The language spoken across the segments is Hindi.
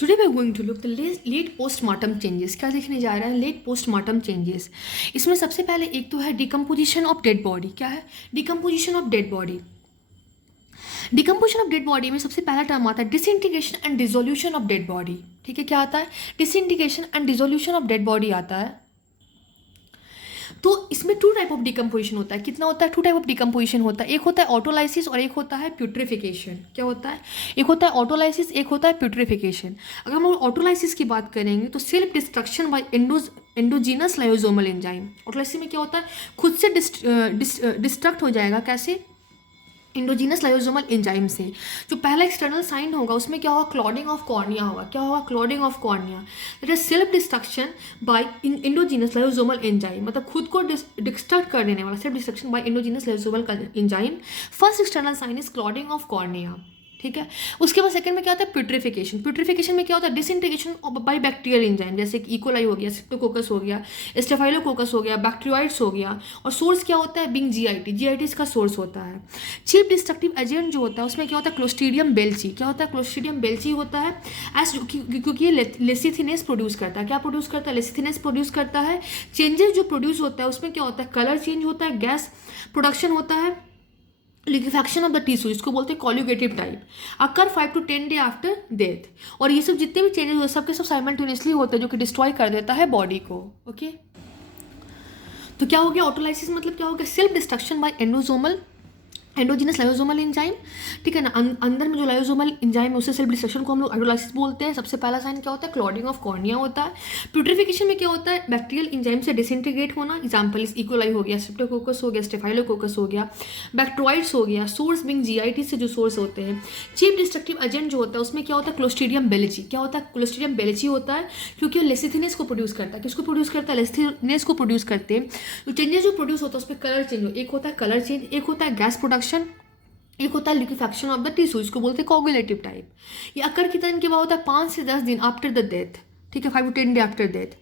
Today we are going to look the late postmortem changes. क्या देखने जा रहा है? Late postmortem changes. इसमें सबसे पहले एक तो है डिकम्पोजिशन ऑफ डेड बॉडी। क्या है? Decomposition of dead body. Decomposition of dead body में सबसे पहला टर्म आता है disintegration and dissolution of dead body. ठीक है, क्या आता है? Disintegration and dissolution of dead body आता है। तो इसमें टू टाइप ऑफ डिकम्पोजिशन होता है। कितना होता है? टू टाइप ऑफ डिकम्पोजिशन होता है। एक होता है ऑटोलाइसिस और एक होता है प्यूट्रिफिकेशन। क्या होता है? एक होता है ऑटोलाइसिस, एक होता है प्यूट्रिफिकेशन। अगर हम ऑटोलाइसिस की बात करेंगे तो self destruction by endogenous lysosomal enzyme. Autolysis में क्या होता है? खुद से डिस्ट्रक्ट हो जाएगा। कैसे? इंडोजीनस लाइसोसोमल एंजाइम से। जो पहला एक्सटर्नल साइन होगा उसमें क्या होगा? क्लॉडिंग ऑफ कॉर्निया होगा। क्या होगा? Clouding of cornea. That is self destruction by endogenous lysosomal enzyme, मतलब खुद को डिस्ट्रक्ट कर देने वाला self destruction by endogenous lysosomal enzyme. First external sign is clouding of cornea. ठीक है। उसके बाद सेकंड में क्या होता है? प्यूट्रिफिकेशन। प्यूट्रिफिकेशन में क्या होता है? डिसइंटीग्रेशन बाय बैक्टीरियल एंजाइम, जैसे कि इकोलाई हो गया, स्ट्रेप्टोकोकस हो गया, स्टेफाइलोकोकस हो गया, बैक्टीरियोइड्स हो गया। और सोर्स क्या होता है? Being GIT. जीआईटी इसका सोर्स होता है। चीफ डिस्ट्रक्टिव एजेंट जो होता है उसमें क्या होता है? क्लोस्ट्रीडियम बेल्ची। क्या होता है? क्लोस्ट्रीडियम बेल्ची होता है एज, क्योंकि ये लेसिथिनेस प्रोड्यूस करता है। क्या प्रोड्यूस करता है? लेसिथिनेस प्रोड्यूस करता है। चेंजेस जो प्रोड्यूस होता है उसमें क्या होता है? कलर चेंज होता है, गैस प्रोडक्शन होता है, लिक्विफैक्शन ऑफ द टिश्यू, इसको बोलते हैं colliquative type, occur 5 to 10 day after death. और ये सब जितने भी चेंजेस होते हैं सबके सब साइमल्टेनियसली होते हैं, जो कि डिस्ट्रॉय कर देता है बॉडी को। ओके, तो क्या हो गया? ऑटोलाइसिस मतलब क्या हो गया? Self destruction by endogenous lysosomal enzyme. ठीक है ना, अंदर में जो लाइसोसोमल एंजाइम है उससे सेल्फ डिस्ट्रक्शन को हम लोग ऑटोलाइसिस बोलते हैं। सबसे पहला साइन क्या होता है? क्लॉडिंग ऑफ कॉर्निया होता है। प्यूट्रिफिकेशन में क्या होता है? बैक्टीरियल एंजाइम से डिसइंटीग्रेट होना। एग्जांपल इस इकोलाई हो गया, स्ट्रेप्टोकोकस हो गया, स्टेफाइलोकोकस हो गया, बैक्टीरियोइड्स हो गया। सोर्स बिंग जीआईटी से जो सोर्स होते हैं। चीफ डिस्ट्रक्टिव एजेंट जो होता है उसमें क्या होता है? क्लोस्ट्रीडियम बेल्ची। क्या होता है? क्लोस्ट्रीडियम बेल्ची होता है, क्योंकि वो लेसिथिनेस को प्रोड्यूस करता है। किसको प्रोड्यूस करता है? लेसिथिनेस को प्रोड्यूस करते हैं। तो चेंजेस जो प्रोड्यूस होता है उसमें कलर चेंज हो, एक होता है कलर चेंज, एक होता है गैस प्रोडक्शन, एक होता है लिक्विफैक्शन ऑफ द टिश्यू, इसको बोलते हैं कोगुलेटिव टाइप। ये अकर कितने दिन के बाद होता है? 5 से 10 दिन आफ्टर द डेथ। ठीक है, 5 to 10 डे आफ्टर डेथ।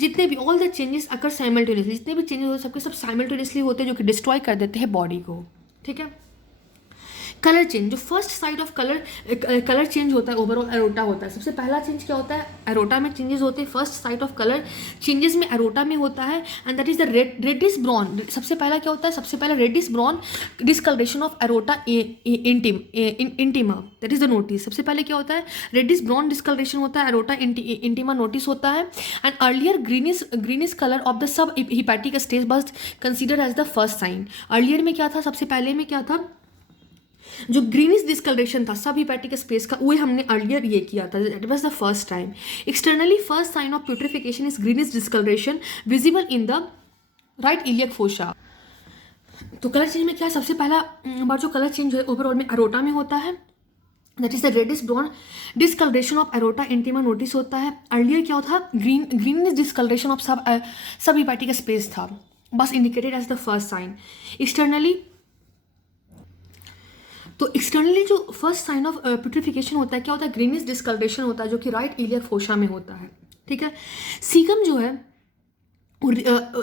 जितने भी all the changes occur simultaneously, जितने भी चेंजेस होते हैं सबके सब साइमल्टेनियसली होते हैं, जो कि डिस्ट्रॉय कर देते हैं बॉडी को। ठीक है। कलर चेंज, जो first side of colour change होता है ओवरऑल एरोटा होता है। सबसे पहला चेंज क्या होता है? एरोटा में चेंजेस होते हैं। First side of colour changes में एरोटा में होता है, and that is the reddish brown. सबसे पहला क्या होता है? सबसे पहला reddish brown discolouration of aorta intima, that is the notice. सबसे पहले क्या होता है? रेडिश ब्राउन डिस्कलरेशन होता है, एरोटा इंटीमा नोटिस होता है। And earlier greenish colour of the sub hepatic stage was consider as the first sign. Earlier में क्या था? सबसे पहले में क्या था? जो ग्रीनिश डिस्कलरेशन था सब हिपैटिक स्पेस का, वो हमने अर्लियर ये किया था। That was the first time. Externally first sign of putrefaction is greenish discoloration visible in the right iliac fossa. तो कलर चेंज में क्या है? सबसे पहला बार जो कलर चेंज है ओवरऑल में एरोटा में होता है, that is the reddish brown discolouration of aorta intima notice होता है। अर्लियर क्या था? Greenish discoloration of sub hepatic space था, was indicated as the first sign. Externally, तो एक्सटर्नली जो फर्स्ट साइन ऑफ प्यूट्रिफिकेशन होता है क्या होता है? ग्रीनिश डिस्कलरेशन होता है, जो कि राइट इलियक फोसा में होता है। ठीक है। सीकम जो है,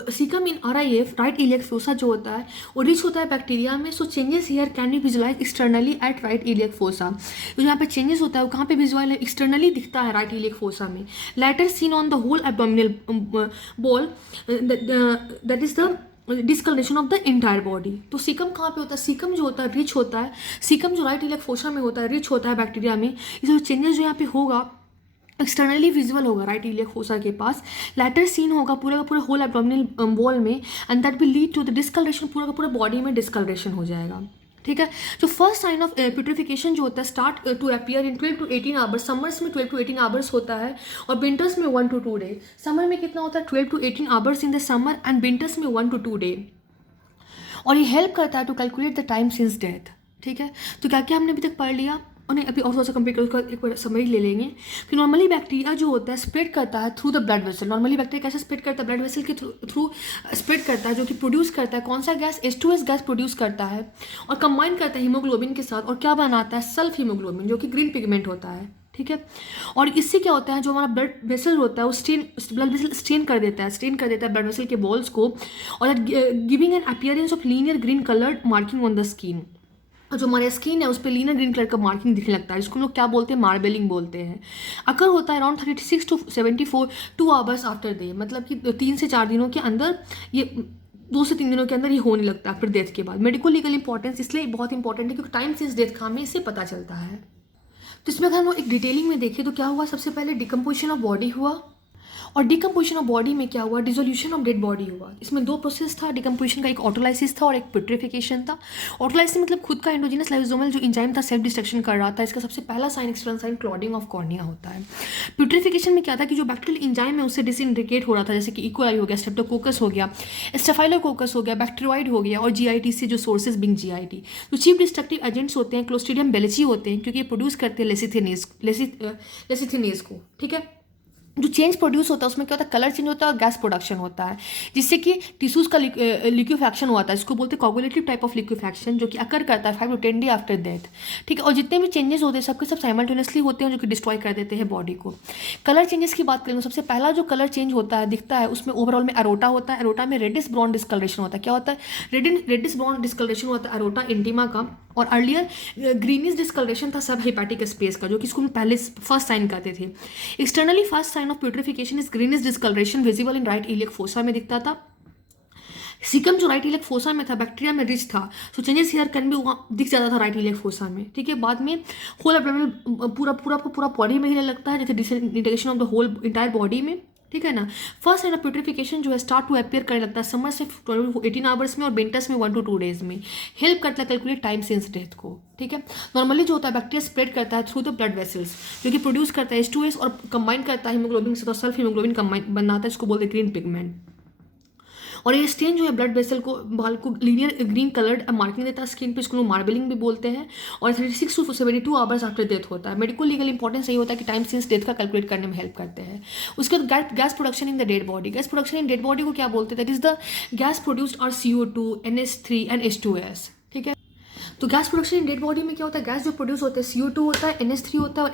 caecum in RIF right iliac fossa जो होता है वो रिच होता है बैक्टीरिया में। So changes here can be visualize externally at right iliac fossa. तो यहाँ पे चेंजेस होता है वो कहाँ पे विजुअल एक्सटर्नली दिखता है? राइट इलियक फोसा में। Later seen on the whole abdominal wall, that is the discolouration of the entire body. तो सीकम कहाँ पे होता है? सीकम जो होता है रिच होता है। सीकम जो राइट इलियक फोसा में होता है रिच होता है बैक्टीरिया में। इसमें चेंजेस जो यहाँ पे होगा एक्सटर्नली विजुअल होगा राइट इलियक फोसा के पास। लेटर सीन होगा पूरा का पूरा होल एब्डोमिनल वॉल में, and that will lead to the discolouration, पूरा का पूरा बॉडी में डिस्कलरेशन हो जाएगा। ठीक है। जो फर्स्ट साइन ऑफ प्यूट्रिफिकेशन जो होता है start to appear in 12 to 18 hours. Summers में 12 to 18 आवर्स होता है और विंटर्स में 1 to 2 डे। समर में कितना होता है? 12 to 18 hours in the summer, and winters में 1 to 2 डे। और ये हेल्प करता है to calculate the time since death. ठीक है। तो क्या क्या हमने अभी तक पढ़ लिया और नहीं, अभी और थोड़ा सा कंप्लीट कर उसका एक बार समरी ले लेंगे कि नॉर्मली बैक्टीरिया जो होता है स्प्रेड करता है through the blood vessel. Normally bacteria कैसे स्प्रेड करता है? ब्लड वेसल के थ्रू स्प्रेड करता है, जो कि प्रोड्यूस करता है कौन सा गैस? H2S गैस प्रोड्यूस करता है और कंबाइन करता है हीमोग्लोबिन के साथ, और क्या बनाता है? सल्फ हीमोग्लोबिन, जो कि ग्रीन पिगमेंट होता है। ठीक है। और इससे क्या होता है? जो हमारा ब्लड वेसल होता है वो ब्लड वेसल स्टेन कर देता है ब्लड वेसल के बॉल्स को, और giving an appearance of linear green coloured marking on the skin. और जो हमारे स्किन है उस पर लीना ग्रीन कलर का मार्किंग दिखने लगता है, जिसको हम लोग क्या बोलते हैं, मार्बलिंग बोलते हैं। अकर होता है around 36 to 74 2 hours after day, मतलब कि 3 से 4 दिनों के अंदर, ये 2 से 3 दिनों के अंदर ये होने लगता है फिर डेथ के बाद। मेडिको लीगल इंपॉर्टेंस इसलिए बहुत इंपॉर्टेंट है क्योंकि टाइम सिंस डेथ का हमें इससे पता चलता है। तो इसमें अगर हम लोग एक डिटेलिंग में देखें तो क्या हुआ, सबसे पहले डिकम्पोजिशन ऑफ बॉडी हुआ, और डिकम्पोजिशन ऑफ बॉडी में क्या हुआ, डिसोल्यूशन ऑफ डेड बॉडी हुआ। इसमें 2 प्रोसेस था डिकम्पोजिशन का, एक ऑटोलाइसिस था और एक प्यूट्रिफिकेशन था। ऑटोलाइसिस मतलब खुद का एंडोजिनस लाइसोसोमल जो इंजाइम था सेल्फ डिस्ट्रक्शन कर रहा था, इसका सबसे पहला sign external sign clouding of cornea होता है। प्यूट्रिफिकेशन में क्या था कि जो बैक्टीरियल इंजाइम है उससे डिसइंटीग्रेट हो रहा था, जैसे कि इकोलाई हो गया, स्ट्रेप्टोकोकस हो गया, स्टेफाइलोकोकस हो गया, बैक्टीरियोइड हो गया, और जीआईटी से जो सोर्सेज बिंग जीआईटी। तो चीफ डिस्ट्रक्टिव एजेंट्स होते हैं क्लोस्ट्रीडियम बेलेची होते हैं, क्योंकि ये प्रोड्यूस करते हैं लेसिथिनेज को, ठीक है। जो चेंज प्रोड्यूस होता है उसमें क्या होता है, कलर चेंज होता है और गैस प्रोडक्शन होता है, जिससे कि टिश्यूज का लिक्विफैक्शन होता है। इसको बोलते हैं कोगुलेटिव टाइप ऑफ लिक्विफैक्शन, जो कि अकर करता है 5 to 10 डे आफ्टर डेथ, ठीक है। और जितने भी चेंजेस होते हैं सबके सब साइमल्टेनियसली होते हैं, जो कि डिस्ट्रॉय कर देते हैं बॉडी को। कलर चेंजेस की बात करें तो सबसे पहला जो कलर चेंज होता है दिखता है उसमें ओवरऑल में अरोटा होता है। अरोटा में रेडिस ब्राउन डिस्कलरेशन होता है। क्या होता है, रेडिस ब्राउन डिस्कलरेशन होता है अरोटा इंटीमा का। और अर्लियर ग्रीनिश डिस्कलरेशन था सब हेपेटिक स्पेस का, जो कि इसको हम पहले फर्स्ट साइन कहते थे। Externally first sign of putrefaction is greenish discoloration visible in right iliac fossa में दिखता था। सीकम जो राइट इलियक फोसा में था बैक्टीरिया में रिच था, सो चेंजेस हियर कैन भी वहाँ दिख जाता था राइट इलियक फोसा में, ठीक है। बाद में होल एब्डोमेन पूरा बॉडी में हिलने लगता है, जैसे disintegration of the whole entire body में, ठीक है ना। फर्स्ट साइन ऑफ प्यूट्रिफिकेशन जो है स्टार्ट टू अपीयर करने लगता है समर से 18 आवर्स में, और विंटर्स में 1 to 2 डेज में। हेल्प करता है कैलकुलेट टाइम सिंस डेथ को, ठीक है। नॉर्मली जो होता है बैक्टीरिया स्प्रेड करता है थ्रू द ब्लड वेसल्स, जो कि प्रोड्यूस करता है H2S और कंबाइन करता है हीमोग्लोबिन से, तो सेल्फ हीमोग्लोबिन कंबाइन बनाता है, इसको बोलते हैं ग्रीन पिगमेंट। और ये स्टेन जो है ब्लड वेसल को बाल को लीनियर ग्रीन कलर्ड मार्किंग देता है स्किन पे, इसको लोग मार्बलिंग भी बोलते हैं। और 36 to 72 आवर्स आफ्टर डेथ होता है। मेडिकल लीगल इंपॉर्टेंस यही होता है कि टाइम सिंस डेथ का कैलकुलेट करने में हेल्प करते हैं। उसके बाद gas production in the dead body. Gas production in dead body को क्या बोलते हैं, that is the gas produced are CO2, NH3 and H2S, ठीक है। तो gas production in dead body में क्या होता है, गैस जो प्रोड्यूस होता है CO2 होता है, NH3 होता है और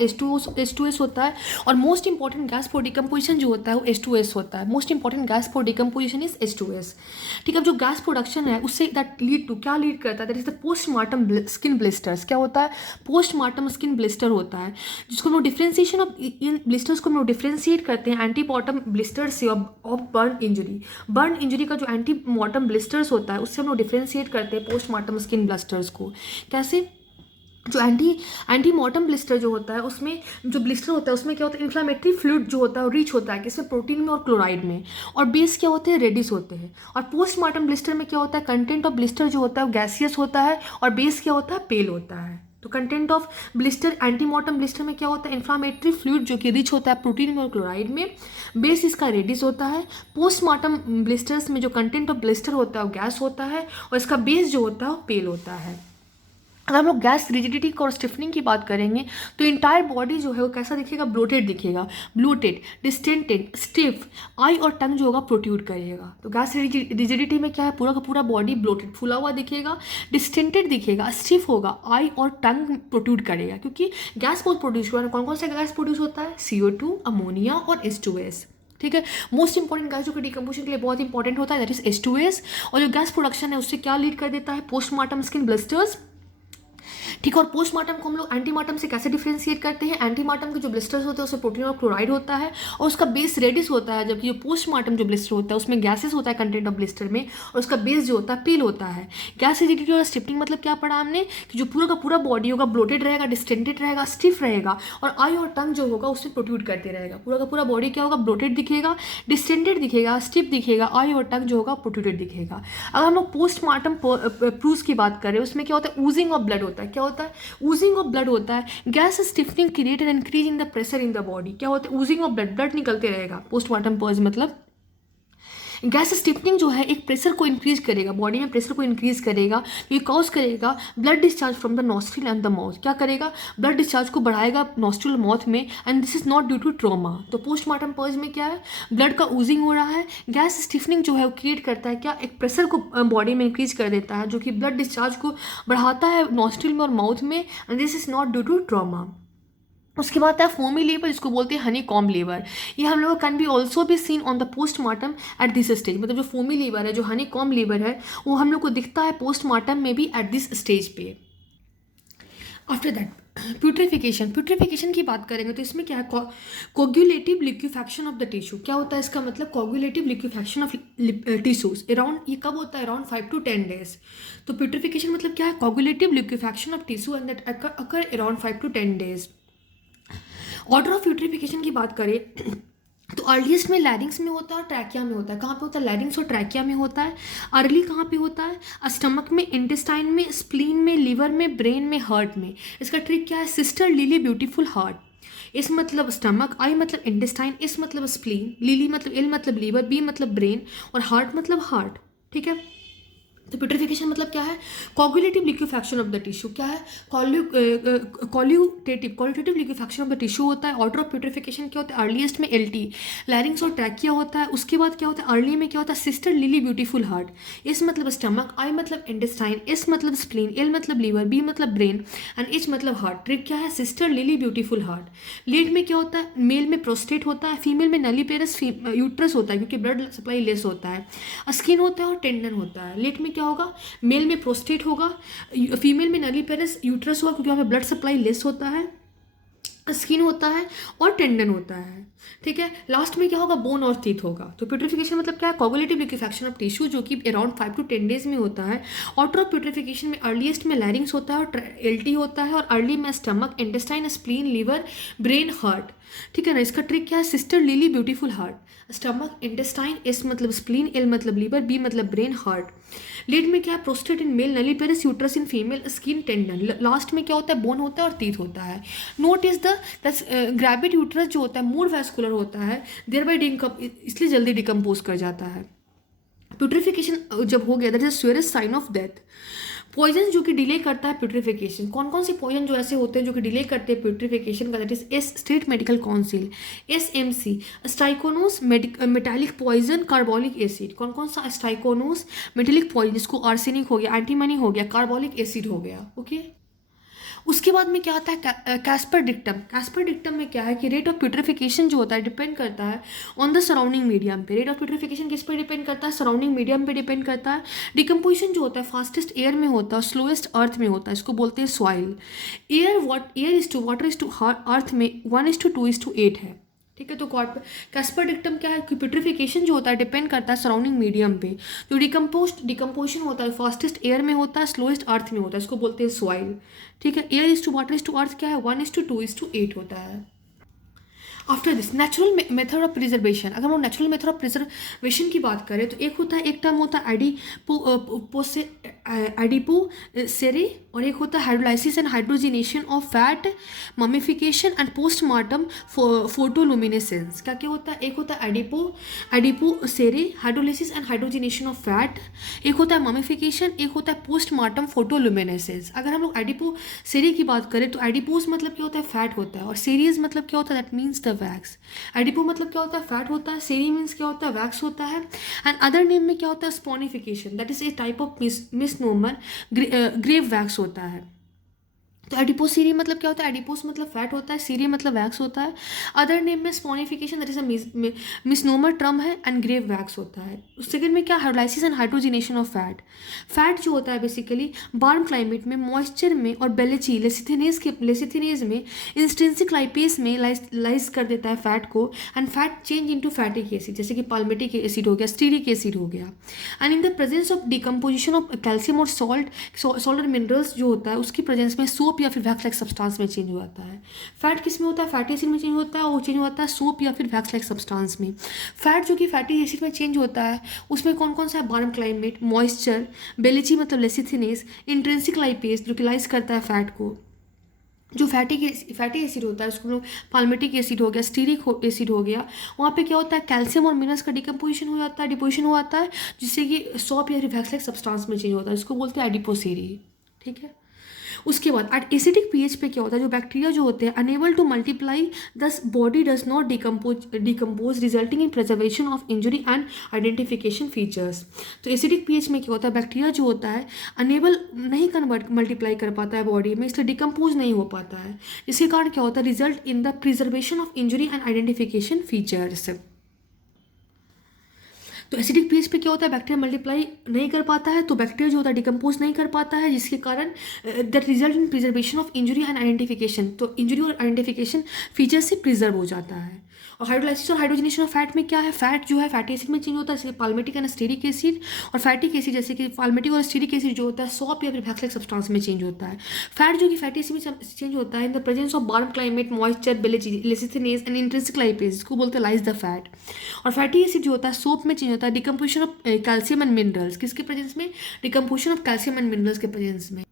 H2S होता है। और most important gas for decomposition जो होता है वो H2S होता है। Most important gas for decomposition is H2S, ठीक है। जो गैस प्रोडक्शन है उससे दैट लीड टू क्या लीड करता है, that is the postmortem skin blisters. क्या होता है, पोस्टमार्टम स्किन ब्लिस्टर होता है, जिसको हम लोग डिफ्रेंसिएशन ऑफ इन ब्लिस्टर्स को हम लोग डिफ्रेंशिएट करते हैं एंटीमॉर्टम ब्लिस्टर से of burn injury. Burn injury का जो एंटीमॉर्टम ब्लिस्टर्स होता है उससे हम लोग डिफ्रेंशिएट करते हैं पोस्टमार्टम स्किन ब्लिस्टर्स को। कैसे, जो एंटीमॉर्टम ब्लिस्टर जो होता है उसमें जो ब्लिस्टर होता है उसमें क्या होता है, इन्फ्लामेटरी फ्लूइड जो होता है वो रिच होता है किसमें, प्रोटीन में और क्लोराइड में, और बेस क्या होते हैं, रेडिस होते हैं। और पोस्टमार्टम ब्लिस्टर में क्या होता है, कंटेंट ऑफ ब्लिस्टर जो होता है वो गैसियस होता है और बेस क्या होता है, पेल होता है। तो content of blister antemortem blister में क्या होता है, इन्फ्लामेटरी फ्लूइड जो कि रिच होता है प्रोटीन में और क्लोराइड में, बेस इसका रेडिस होता है। पोस्टमार्टम ब्लिस्टर्स में जो कंटेंट ऑफ ब्लिस्टर होता है वो गैस होता है और इसका बेस जो होता है वो पेल होता है। अगर हम लोग गैस रिजिडिटी और स्टिफनिंग की बात करेंगे तो इंटायर बॉडी जो है वो कैसा दिखेगा, ब्लोटेड दिखेगा, ब्लोटेड, डिस्टेंटेड, स्टिफ, आई और टंग जो होगा प्रोट्रूड करेगा। तो गैस रिजिडिटी में क्या है, पूरा का पूरा बॉडी ब्लोटेड फूला हुआ दिखेगा, डिस्टेंटेड दिखेगा, स्टिफ होगा, आई और टंग प्रोट्रूड करेगा, क्योंकि गैस बहुत प्रोड्यूस हुआ है। कौन कौन सा गैस प्रोड्यूस होता है, CO2, अमोनिया और H2S, ठीक है। मोस्ट इंपॉर्टेंट गैस जो कि डिकम्पोजिशन के लिए बहुत इंपॉर्टेंट होता है दैट इज H2S। और जो गैस प्रोडक्शन है उससे क्या लीड कर देता है, पोस्टमार्टम स्किन ब्लिस्टर्स, ठीक है। और पोस्टमार्टम को हम लोग एंटीमार्टम से कैसे डिफ्रेंशिएट करते हैं, एंटीमार्टम के जो ब्लिस्टर्स होते हैं उसमें प्रोटीन और क्लोराइड होता है और उसका बेस रेडिस होता है, जबकि जो पोस्टमार्टम जो ब्लिस्टर होता है उसमें गैसेस होता है कंटेंट ऑफ ब्लिस्टर में और उसका बेस जो होता है पेल होता है। गैस रिजिडिटी और स्टिफनिंग मतलब क्या पढ़ा हमने, कि जो पूरा का पूरा बॉडी होगा ब्लोटेड रहेगा, डिस्टेंटेड रहेगा, स्टिफ रहेगा और आई और टंग जो होगा उससे प्रोट्रूड करते रहेगा। पूरा का पूरा बॉडी क्या होगा, ब्लोटेड दिखेगा, डिस्टेंटेड दिखेगा, स्टिफ दिखेगा, आई और टंग जो होगा प्रोट्रूडेड दिखेगा। अगर हम लोग पोस्टमार्टम प्रूज की बात करें उसमें क्या होता है, ऊजिंग ऑफ ब्लड होता है। क्या होता है, ऊजिंग ऑफ ब्लड होता है। Gas stiffening create and increase in the pressure in the body. क्या होता है, ऊजिंग ऑफ ब्लड, ब्लड निकलते रहेगा। पोस्टमार्टम पॉज मतलब गैस स्टिफनिंग जो है एक प्रेशर को इंक्रीज करेगा, बॉडी में प्रेशर को इंक्रीज करेगा, ये कॉज करेगा blood discharge from the nostril and the mouth. क्या करेगा, ब्लड डिस्चार्ज को बढ़ाएगा नॉस्ट्रिल माउथ में, and this is not due to trauma. तो पोस्टमार्टम पॉज में क्या है, ब्लड का ऊजिंग हो रहा है। गैस स्टिफनिंग जो है वो क्रिएट करता है क्या, एक प्रेशर को बॉडी में इंक्रीज कर देता है जो कि ब्लड डिस्चार्ज को बढ़ाता है नॉस्ट्रिल में और माउथ में, and this is not due to trauma. उसके बाद है फोमी लेबर, जिसको बोलते हैं हनी कॉम्ब लेबर। ये हम लोग कैन बी ऑल्सो भी seen on the postmortem at this stage. मतलब जो फोमी लेबर है, जो हनी कॉम्ब लेबर है, वो हम लोग को दिखता है पोस्टमार्टम में भी एट दिस स्टेज पे। आफ्टर दैट प्यूट्रिफिकेशन की बात करेंगे तो इसमें क्या है, coagulative liquefaction of the tissue. क्या होता है इसका मतलब, coagulative liquefaction of tissues around, ये कब होता है, अराउंड 5 to 10 days। तो प्यूट्रिफिकेशन मतलब क्या है, coagulative liquefaction of tissue and that occur around 5 to 10 days। Order of putrefaction की बात करें तो अर्लीस्ट में लैरिंग्स में होता है और ट्रैकिया में होता है। कहाँ पे होता है, लैरिंग्स और ट्रैकिया में होता है। अर्ली कहाँ पे होता है, स्टमक में, इंटेस्टाइन में, स्प्लीन में, लीवर में, ब्रेन में, हार्ट में। इसका ट्रिक क्या है, सिस्टर लिली ब्यूटीफुल हार्ट। इस मतलब स्टमक, आई मतलब इंटेस्टाइन, इस मतलब स्प्लीन, लिली मतलब, एल मतलब लीवर, बी मतलब ब्रेन और हार्ट मतलब हार्ट। ठीक है, तो प्यूट्रिफिकेशन मतलब क्या है, coagulative liquefaction of the tissue. क्या है, qualitative liquefaction of the tissue होता है। ऑर्डर ऑफ प्यूट्रिफिकेशन क्या होता है, अर्लीस्ट में एलटी, लैरिंग्स और ट्रैकिया होता है। उसके बाद क्या होता है, अर्ली में क्या होता है, सिस्टर लिली ब्यूटीफुल हार्ट। इस मतलब स्टमक, आई मतलब इंटेस्टाइन, इस मतलब स्प्लीन, एल मतलब लीवर, बी मतलब ब्रेन एंड एच मतलब हार्ट। ट्रिक क्या है, sister lily beautiful heart. Late में क्या होता है, मेल में प्रोस्टेट होता है, फीमेल में नलीपेरस यूट्रस होता है क्योंकि ब्लड सप्लाई लेस होता है, स्किन होता है और टेंडन होता है। लेट में क्या होगा, मेल में प्रोस्टेट होगा, फीमेल में नलीपेरस यूट्रस होगा क्योंकि वहाँ पे ब्लड सप्लाई लेस होता है, स्किन होता है और टेंडन होता है। ठीक है, लास्ट में क्या होगा, बोन और टीथ होगा। तो प्यूट्रिफिकेशन मतलब क्या है, कोगुलेटिव लिक्विफैक्शन ऑफ टिश्यू जो कि अराउंड 5 to 10 days में होता है। ऑर्डर ऑफ प्यूट्रिफिकेशन में अर्लीस्ट में लैरिंग्स होता है और एलटी होता है और अर्ली में stomach, intestine, spleen, liver, brain, heart. ठीक है ना, इसका ट्रिक क्या है, sister lily beautiful heart. Stomach, intestine, S मतलब स्प्लीन, एल मतलब लीवर, बी मतलब ब्रेन, हार्ट। लेट में क्या है, prostate in male, nulliparous uterus in female, skin, tendon. Last में क्या होता है, बोन होता है और टीथ होता है। Note is the gravid uterus जो होता है मोर वैस्कुलर होता है, देयर बाई इसलिए जल्दी डिकम्पोज कर जाता है। प्यूट्रिफिकेशन जब हो गया, that is surest sign of death. Poison जो कि डिले करता है प्यूट्रिफिकेशन, कौन कौन से पॉइजन जो ऐसे होते हैं जो कि डिले करते हैं प्यूट्रिफिकेशन का, that is S state medical council, SMC, strychnos, metallic poison, carbolic acid. कौन कौन सा, स्टाइकोनोस, मेटालिक पॉइजन जिसको आर्सेनिक हो गया, एंटीमनी हो गया, कार्बोलिक एसिड हो गया। ओके, उसके बाद में क्या आता है, कैस्पर डिक्टम। कैस्पर डिक्टम में क्या है कि रेट ऑफ प्यूट्रिफिकेशन जो होता है डिपेंड करता है ऑन द सराउंडिंग मीडियम पे। रेट ऑफ प्यूट्रिफिकेशन किस पे डिपेंड करता है, सराउंडिंग मीडियम पे डिपेंड करता है। डिकम्पोजिशन जो होता है फास्टेस्ट एयर में होता है, स्लोएस्ट अर्थ में होता है, इसको बोलते हैं soil. Air is to water is to earth में 1:2:8 है। ठीक है, तो कैस्पर डिक्टम क्या है कि प्यूट्रिफिकेशन जो होता है डिपेंड करता है सराउंडिंग मीडियम पे। तो डिकम्पोजिशन होता है फास्टेस्ट एयर में होता है, स्लोएस्ट अर्थ में होता है, इसको बोलते हैं सॉइल। ठीक है, air is to water is to earth क्या है, 1:2:8 होता है। After this natural method of preservation, अगर हम नेचुरल मेथड ऑफ प्रिजर्वेशन की बात करें तो एक होता है, एक टर्म होता है एडिपोसेरे और एक होता है hydrolysis and hydrogenation of fat, mummification and postmortem photoluminescence. क्या क्या होता है, एक होता है adipocere, hydrolysis and hydrogenation of fat, एक होता है ममिफिकेशन, एक होता है पोस्टमार्टम फोटोलुमिनेसेंस। अगर हम लोग एडिपोसेरे की बात करें तो एडिपोस मतलब क्या होता है, फैट होता है, और सेरियस मतलब क्या होता है, दैट मीन्स द वैक्स। एडिपो मतलब क्या होता है, फैट होता है, सेरी मीन्स क्या होता है, वैक्स होता है। एंड अदर नेम में क्या होता है, saponification, that is a type of misnomer, grave wax होता है। तो एडिपोस सीरी मतलब क्या होता है, एडिपोस मतलब फैट होता है, सीरी मतलब वैक्स होता है। अदर नेम में saponification that is a misnomer term है एंड ग्रेव वैक्स होता है। सेकंड में क्या, hydrolysis and hydrogenation of fat. Fat जो होता है बेसिकली वार्म क्लाइमेट में मॉइस्चर में और बेलेची लेसिथिनेज में इंस्ट्रिंसिक लाइपेस में लाइज कर देता है फैट को, and fat change into फैटिक acid, जैसे कि पाल्मेटिक एसिड हो गया, स्टीरिक एसिड हो गया। And in the presence of decomposition of calcium और सॉल्ट और मिनरल्स जो होता है उसकी प्रेजेंस में सोप या फिर वैक्स लाइक सब्सटेंस में चेंज हो जाता है। फैट किस में होता है, फैटी एसिड में चेंज होता है, और वो चेंज होता है सोप या फिर वैक्स लाइक सब्सटेंस में। फैट जो कि फैटी एसिड में चेंज होता है उसमें कौन कौन सा है, वार्म क्लाइमेट, मॉइस्चर, बेलेची मतलब लेसिथिनेस, इंट्रिंसिक लाइपेस जो कि लाइज करता है फैट को। जो फैटी एसिड होता है उसको लोग पाल्मेटिक एसिड हो गया, स्टीरिक एसिड हो गया, वहाँ पे क्या होता है, कैल्शियम और मिनरल्स का डिकम्पोजिशन हो जाता है, डिपोजिशन हो जाता है, जिससे कि सॉप या फिर वैक्स लाइक सब्सटेंस में चेंज होता है, इसको बोलते हैं एडिपोसीरी। ठीक है, उसके बाद एट एसिडिक पीएच पे क्या होता है, जो बैक्टीरिया जो होते हैं अनेबल टू मल्टीप्लाई, दस body does not decompose resulting in preservation of injury and identification features. तो एसिडिक पीएच में क्या होता है, बैक्टीरिया जो होता है अनेबल नहीं मल्टीप्लाई कर पाता है बॉडी में, इसलिए डिकम्पोज नहीं हो पाता है, जिसके कारण क्या होता है, result in the preservation of injury and identification features. तो एसिडिक पीएच पे क्या होता है, बैक्टीरिया मल्टीप्लाई नहीं कर पाता है, तो बैक्टीरिया जो होता है डिकम्पोज नहीं कर पाता है, जिसके कारण that result in preservation of injury and identification, तो इंजरी और आइडेंटिफिकेशन फीचर से प्रिजर्व हो जाता है। और हाइड्रोलाइसिस और हाइड्रोजनेशन ऑफ फैट में क्या है, फैट जो है फैटी एसिड में चेंज होता है, जैसे पाल्मेटिक एंड स्टीरिक एसिड, और फैटिक एसिड जैसे कि पाल्मेटिक और स्टीरिक एसिड जो होता है सॉल्ट या फिर वैक्स सब्सटेंस में चेंज होता है। फैट जो कि फैटी एसिड में चेंज होता है in the presence of warm climate, moisture, lecithinase and intrinsic lipase, इसको बोलते हैं लाइज द फैट। और फैटी एसिड जो होता है सोप में चेंज होता है decomposition of calcium and minerals, किसके प्रेजेंस में, decomposition of calcium and minerals के प्रेजेंस में।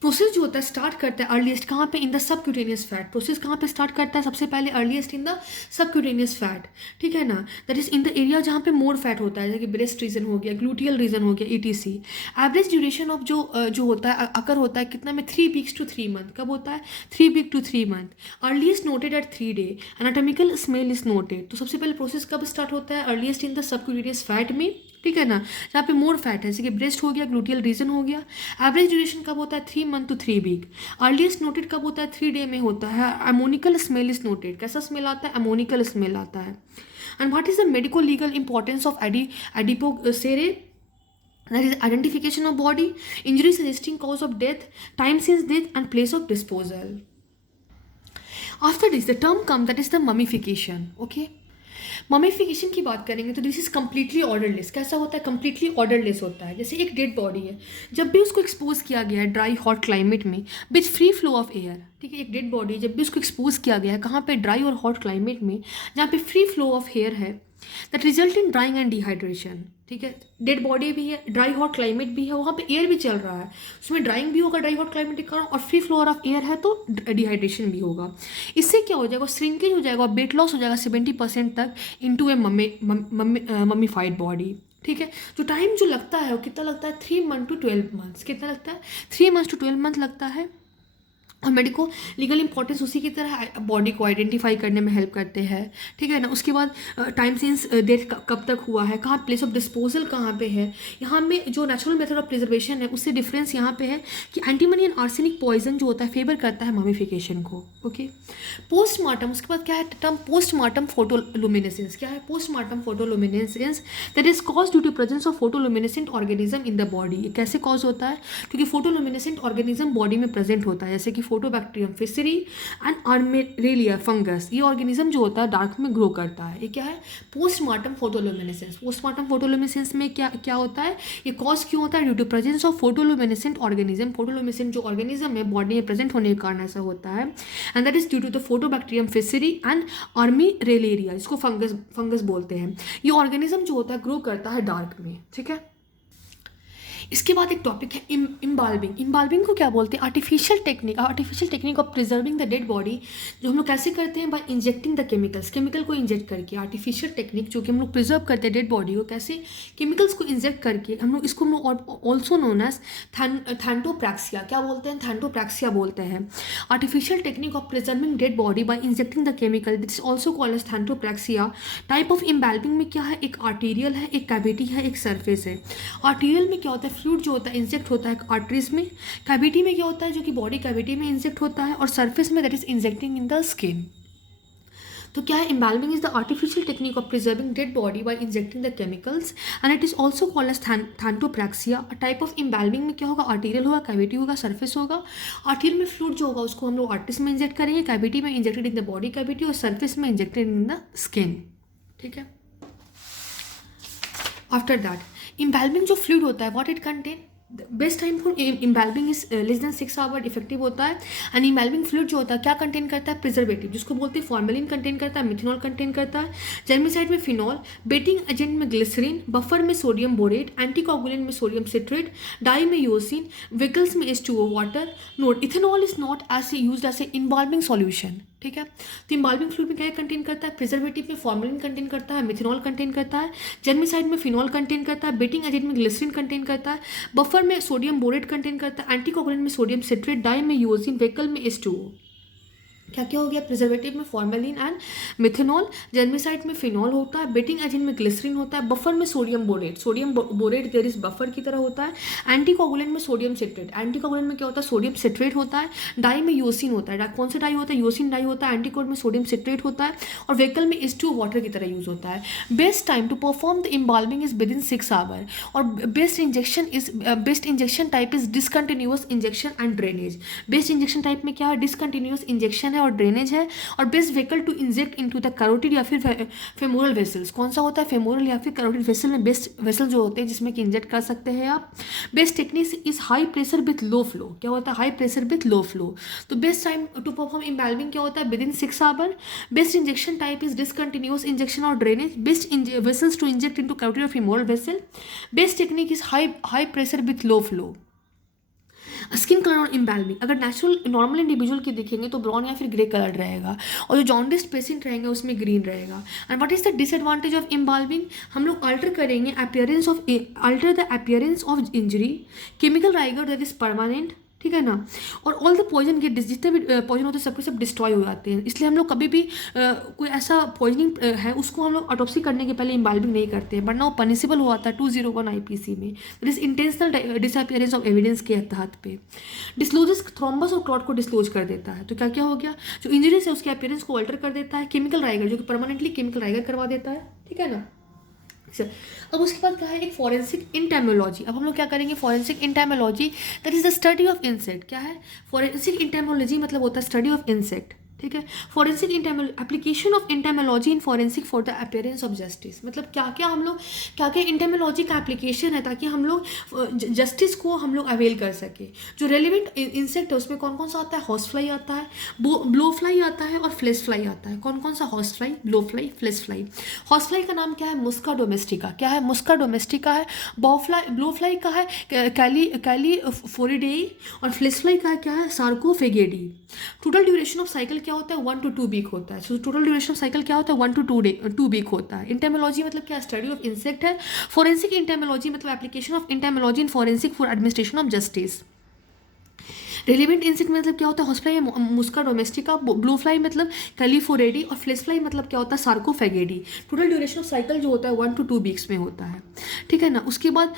प्रोसेस जो होता है स्टार्ट करता है अर्लीस्ट कहाँ पे, in the subcutaneous fat. Process कहाँ पे स्टार्ट करता है, सबसे पहले earliest in the subcutaneous fat, ठीक है ना, that is in the area जहाँ पे मोर फैट होता है, जैसे कि ब्रेस्ट रीजन हो गया, ग्लूटियल रीजन हो गया, ETC। एवरेज ड्यूरेशन ऑफ जो होता है अकर होता है कितना में, 3 वीक्स टू 3 मंथ, कब होता है, 3 week to 3 month. Earliest noted at 3 day, anatomical smell is noted. तो सबसे पहले प्रोसेस कब स्टार्ट होता है, earliest in the subcutaneous fat में, ठीक है ना, जहाँ पे मोर फैट है, जैसे कि ब्रेस्ट हो गया, ग्लूटियल रीजन हो गया। एवरेज ड्यूरेशन कब होता है, 3 month to 3 week. Earliest noted कब होता है, 3 डे में होता है। अमोनिकल स्मेल इज नोटेड, कैसा स्मेल आता है, अमोनिकल स्मेल आता है। And what is the medico legal importance of adipocere, that is identification of body, injury suggesting cause of death, time since death and place of disposal. After this the term comes, that is the mummification. Okay, mummification की बात करेंगे तो दिस इज कम्प्लीटली ऑर्डरलेस। कैसा होता है, कम्प्लीटली ऑर्डरलेस होता है। जैसे एक डेड बॉडी है, जब भी उसको एक्सपोज किया गया है ड्राई हॉट क्लाइमेट में with free flow of air, ठीक है, एक डेड बॉडी जब भी उसको एक्सपोज किया गया है कहाँ पे, ड्राई और हॉट क्लाइमेट में, जहाँ पे फ्री फ्लो ऑफ एयर है, that result in drawing and dehydration, ठीक है। डेड बॉडी भी है, ड्राई हॉट क्लाइमेट भी है, वहाँ पे एयर भी चल रहा है, उसमें ड्राइंग भी होगा ड्राई हॉट क्लाइमेट के कारण, और फ्री फ्लो ऑफ एयर है तो डिहाइड्रेशन भी होगा। इससे क्या हो जाएगा, श्रिंकेज हो जाएगा, वेट लॉस हो जाएगा 70% तक इनटू ए मम्मीफाइड बॉडी, ठीक है। जो टाइम जो लगता है वो कितना लगता है, 3 मंथ टू 12 मंथ्स, कितना लगता है, 3 मंथ्स टू 12 मंथ लगता है। और मेडिको लीगल इंपॉर्टेंस उसी की तरह बॉडी को आइडेंटिफाई करने में हेल्प करते हैं, ठीक है ना। उसके बाद टाइम सिंस डेथ कब तक हुआ है, कहाँ प्लेस ऑफ डिस्पोजल कहाँ पे है, यहाँ में जो नेचुरल मेथड ऑफ प्रिजर्वेशन है उससे डिफरेंस यहाँ पे है कि एंटीमनी एंड आर्सेनिक पॉइजन जो होता है फेवर करता है ममीफिकेशन को। ओके, पोस्टमार्टम, उसके बाद क्या है टर्म, पोस्टमार्टम फोटोलुमिनेसेंस। क्या है, postmortem photoluminescence, that is cause due to presence of photoluminescent organism in the body. ये कैसे कॉज होता है, क्योंकि फोटोलुमिनेसेंट ऑर्गेनिज्म बॉडी में प्रेजेंट होता है, जैसे कि photobacterium fischeri and armillaria fungus. ये ऑर्गेनिज्म जो होता है डार्क में ग्रो करता है। ये क्या है, पोस्टमार्टम फोटोलुमिनेसेंस। पोस्टमार्टम फोटोलुमिनेसेंस में क्या होता है, ये कॉज क्यों होता है, due to presence of photoluminescent organism. Photoluminescent जो ऑर्गेनिज्म है बॉडी में प्रेजेंट होने के कारण ऐसा होता है, and that is due to the photobacterium fischeri and armillaria, इसको फंगस बोलते हैं। ये ऑर्गेनिज्म जो होता है ग्रो करता है डार्क में, ठीक है। इसके बाद एक टॉपिक है इम्बाल्बिंग। इम्बाल्बिंग को क्या बोलते हैं, artificial technique of preserving the dead body, जो हम लोग कैसे करते हैं, by injecting the chemicals, chemical को इंजेक्ट करके। आर्टिफिशियल टेक्निक जो कि हम लोग प्रिजर्व करते हैं डेड बॉडी को, कैसे, केमिकल्स को इंजेक्ट करके हम लोग, इसको हम लोग ऑल्सो नोन एज थैंटोप्रैक्सिया, क्या बोलते हैं, थैंटोप्रैक्सिया बोलते हैं। Artificial technique of preserving dead body by injecting the chemical, this is also called as thanatopraxia. Type of embalming में क्या है, एक आर्टीरियल है, एक कैविटी है, एक सरफेस है। आर्टीरियल में क्या होता है, फ्लूइड जो होता है इंजेक्ट होता है आर्टरीज में। कैविटी में क्या होता है, जो कि बॉडी कैविटी में इंजेक्ट होता है, और सरफेस में that is injecting in the skin. तो क्या है, embalming is the artificial technique of preserving dead body by injecting the chemicals, and it is also called as thanatopraxia. Type of embalming में क्या होगा, आर्टीरियल होगा, कैविटी होगा, सरफेस होगा। आर्टीरियल में फ्लूइड जो होगा उसको हम लोग आर्टरीज में इंजेक्ट करेंगे, कैविटी में injected in the body cavity, और सरफेस में इंजेक्टेड इन द स्किन, ठीक है। आफ्टर दैट इम्बाल्बिंग जो फ्लूइड होता है, what it contain, best time for embalming is less than 6 hour effective होता है। एंड इम्बाल्बिंग फ्लूइड जो होता है क्या कंटेन करता है, प्रिजर्वेटिव, जिसको बोलते हैं फॉर्मेलिन कंटेन करता है, मिथेनॉल कंटेन करता है, जर्मिसाइड में फिनॉल, बेटिंग एजेंट में ग्लिसरीन, बफर में सोडियम बोरेट, एंटीकोगुलेंट में सोडियम सिट्रेट, डाई में यूसिन, व्हीकल्स में H2O water. Note, ethanol is not as used as a embalming solution, ठीक है। तो इम्बाल्बिंग फ्लूइड में क्या कंटेन करता है, प्रिजर्वेटिव में फॉर्मेलिन कंटेन करता है, मिथेनॉल कंटेन करता है, जर्मिसाइड में फिनॉल कंटेन करता है, बेटिंग एजेंट में ग्लिसरीन कंटेन करता है, बफर में सोडियम बोरेट कंटेन करता है, एंटीकोगुलेंट में सोडियम सिट्रेट, डाई में यूजिन, व्हीकल में H2O। क्या क्या हो गया, प्रिजर्वेटिव में फॉर्मेलिन एंड मिथेनॉल, जर्मिसाइड में फिनॉल होता है, बेटिंग एजेंट में ग्लिसरीन होता है, बफर में sodium borate, sodium borate there is buffer की तरह होता है, एंटीकोगुलेंट में सोडियम सिट्रेट, एंटीकोगुलेंट में क्या होता है, सोडियम सिट्रेट होता है, डाई में योसिन होता है, कौन सा डाई होता है, योसिन डाई होता है, एंटीकोगुलेंट में सोडियम सिट्रेट होता है, और व्हीकल में H2O वाटर की तरह यूज होता है। Best time to perform the embalming is within 6 hour, और best injection type is discontinuous injection and drainage. Best injection type में क्या है, डिसकंटिन्यूअस इंजेक्शन है और ड्रेनेज है, और best vehicle to inject into the carotid या फिर फेमोरल वेसल्स, कौन सा होता है, फेमोरल या फिर कैरोटिड वेसल में बेस्ट वेसल जो होते हैं जिसमें कि इंजेक्ट कर सकते हैं आप। Best technique is high pressure with low flow, क्या होता है, high pressure with low flow. तो best time to perform embalming क्या होता है, within 6 hour. Best injection type is discontinuous injection और drainage, best vessels to inject into carotid और femoral vessel, best technique is high pressure with low flow. Skin colour और इम्बैल्मिंग, अगर नेचुरल नॉर्मल इंडिविजुअल की देखेंगे तो ब्राउन या फिर ग्रे कलर रहेगा, और जो जॉन्डिस्ड पेशेंट रहेंगे उसमें ग्रीन रहेगा। And what is the disadvantage of embalming, हम लोग अल्टर करेंगे alter the appearance of injury, chemical rigor that is permanent, ठीक है ना, और ऑल द पॉइजन गेट, जितने भी पॉइजन होते हैं सबके सब डिस्ट्रॉय हो जाते हैं। इसलिए हम लोग कभी भी कोई ऐसा पॉइजनिंग है उसको हम लोग ऑटोप्सी करने के पहले इम्बाल्मिंग नहीं करते हैं, वरना वो पनिशेबल हुआ था 201 IPC में, that is intentional disappearance of evidence के तहत पे। डिस्क्लोजेस थ्रोम्बस और क्लॉट को डिस्क्लोज कर देता है। तो क्या क्या हो गया, जो इंजरीज है उसके अपीयरेंस को अल्टर कर देता है, केमिकल राइगर जो कि परमानेंटली केमिकल राइगर करवा देता है, ठीक है ना। अब उसके बाद क्या है, एक फॉरेंसिक इंटेमोलॉजी। अब हम लोग क्या करेंगे, forensic इंटेमोलॉजी that is the study of insect. क्या है, फॉरेंसिक इंटेमोलॉजी मतलब होता है स्टडी ऑफ इंसेक्ट, ठीक है। Forensic application of इंटेमोलॉजी in forensic for the appearance of justice, मतलब क्या क्या हम लोग क्या क्या इंटेमोलॉजी का एप्लीकेशन है ताकि हम लोग जस्टिस को हम लोग अवेल कर सके। जो रेलिवेंट इंसेक्ट है उसमें कौन कौन सा आता है, हॉर्स फ्लाई आता है, ब्लो फ्लाई आता है, और फ्लेश फ्लाई आता है। कौन कौन सा, horse fly, blow fly, flesh fly. Horse fly का नाम क्या है, मुस्का डोमेस्टिका, क्या है, मुस्का डोमेस्टिका है। ब्लो फ्लाई का है कैली फोरिडेई, और फ्लेश फ्लाई का है क्या है, सार्कोफेगेडी। टोटल ड्यूरेशन ऑफ साइकिल क्या होता है, 1 to 2 वीक होता है। So total duration of cycle क्या होता है, 1 to 2 वीक होता है। इंटेमोलॉजी मतलब क्या, स्टडी ऑफ इंसेक्ट है। फॉरेंसिक इंटेमोलॉजी मतलब application of इंटेमोलॉजी in forensic for administration of justice. Relevant insect मतलब क्या होता है, हॉर्सफ्लाई मुस्का डोमेस्टिका, ब्लू फ्लाई मतलब कैलिफोरेडी, और फ्लेश फ्लाई मतलब क्या होता है, सार्कोफेगेडी। टोटल ड्यूरेशन ऑफ साइकिल जो होता है 1 to 2 वीक्स में होता है, ठीक है ना। उसके बाद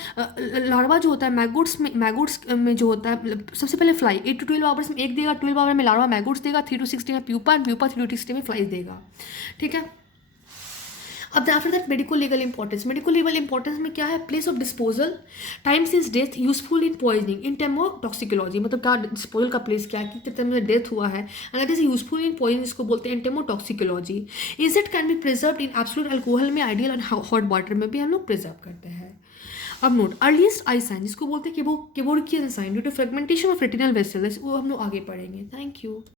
लार्वा जो होता है मैगोट्स में जो होता है, सबसे पहले फ्लाई 8 to 12 आवर्स में एक देगा, 12 आवर में लार्वा मैगोट्स देगा, 3 to 6 डे में pupa, and pupa 3 to 6 day में फ्लाइज देगा, ठीक है। अब after that medico legal importance, medico legal importance में क्या है, place of disposal, time since death, useful in poisoning, in entomotoxicology मतलब क्या डिस्पोजल का प्लेस क्या है, कितने टाइम में डेथ हुआ है, and that is useful in poisoning, इसको बोलते हैं entomotoxicology. Insect can be preserve in absolute alcohol में, आइडियल एंड हॉट वाटर में भी हम लोग प्रिजर्व करते हैं। अब नोट, अर्लीस्ट आई साइन जिसको बोलते हैं Kevorkian sign due to fragmentation of retinal vessels, वो हम लोग आगे पढ़ेंगे। Thank you.